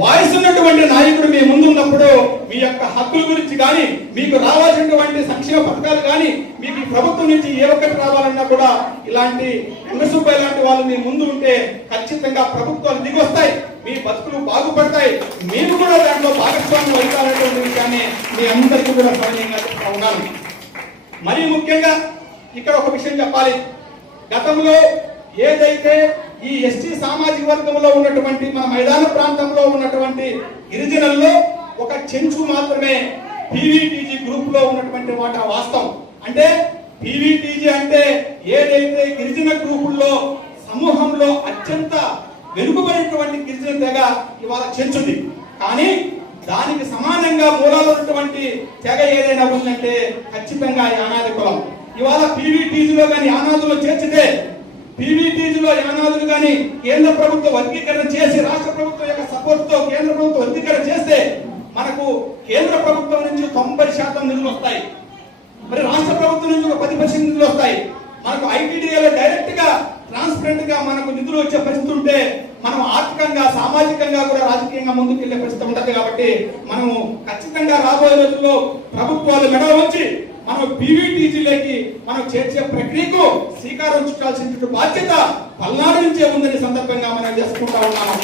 Voice ఉన్నటువంటి నాయకుడు మీ ముందు ఉన్నప్పుడు మీ యొక్క హక్కుల గురించి కానీ, మీకు రావాల్సినటువంటి సంక్షేమ పథకాలు కానీ, మీకు ఈ ప్రభుత్వం నుంచి ఏ ఒక్కటి రావాలన్నా కూడా ఇలాంటి వెంకటసుబ్బయ్య లాంటి వాళ్ళు మీ ముందు ఉంటే ఖచ్చితంగా ప్రభుత్వాలు దిగి వస్తాయి, మీ బతుకులు బాగుపడతాయి, మీరు కూడా దాంట్లో భాగస్వామ్యం అవుతారనేటువంటి విషయాన్ని మీ అందరికీ కూడా సౌన్యంగా చెప్తా ఉన్నాను. మరీ ముఖ్యంగా ఇక్కడ ఒక విషయం చెప్పాలి. గతంలో ఏదైతే ఈ ఎస్టీ సామాజిక వర్గంలో ఉన్నటువంటి మన మైదాన ప్రాంతంలో ఉన్నటువంటి గిరిజనుల్లో ఒక చెంచు మాత్రమే పీవీటీజీ గ్రూప్ లో ఉన్నటువంటి మాట వాస్తవం. అంటే పీవీటీజీ అంటే ఏదైతే గిరిజన గ్రూపుల్లో సమూహంలో అత్యంత వెనుకబడినటువంటి గిరిజన తెగ ఇవాళ చెంచుంది. కానీ దానికి సమానంగా మూలాలు ఉన్నటువంటి తెగ ఏదైనా ఉందంటే ఖచ్చితంగా యానాది కులం. ఇవాళ పీవీటీజీలో కానీ యానాదులో చేర్చితే, పీవీటీజీలో యానాదులు కానీ కేంద్ర ప్రభుత్వం వర్గీకరణ చేసి రాష్ట్ర ప్రభుత్వం యొక్క సపోర్ట్ తో కేంద్ర ప్రభుత్వం వర్గీకరణ చేస్తే మనకు కేంద్ర ప్రభుత్వం నుంచి 90% నిధులు వస్తాయి, మరి రాష్ట్ర ప్రభుత్వం నుంచి ఒక 10% నిధులు వస్తాయి. మనకు ఐటీడీఏలో డైరెక్ట్ గా ట్రాన్స్పరెంట్ గా మనకు నిధులు వచ్చే పరిస్థితి ఉంటే మనం ఆర్థికంగా, సామాజికంగా కూడా రాజకీయంగా ముందుకెళ్లే పరిస్థితి ఉంటుంది. కాబట్టి మనము ఖచ్చితంగా రాబోయే రోజుల్లో ప్రభుత్వాలు మెడ వచ్చి మనం పీవీటీజీలోకి మనం చేర్చే ప్రక్రియకు శ్రీకారం చుట్టాల్సిన బాధ్యత పల్నాడు నుంచే ఉందని సందర్భంగా మనం చేసుకుంటా ఉన్నాము.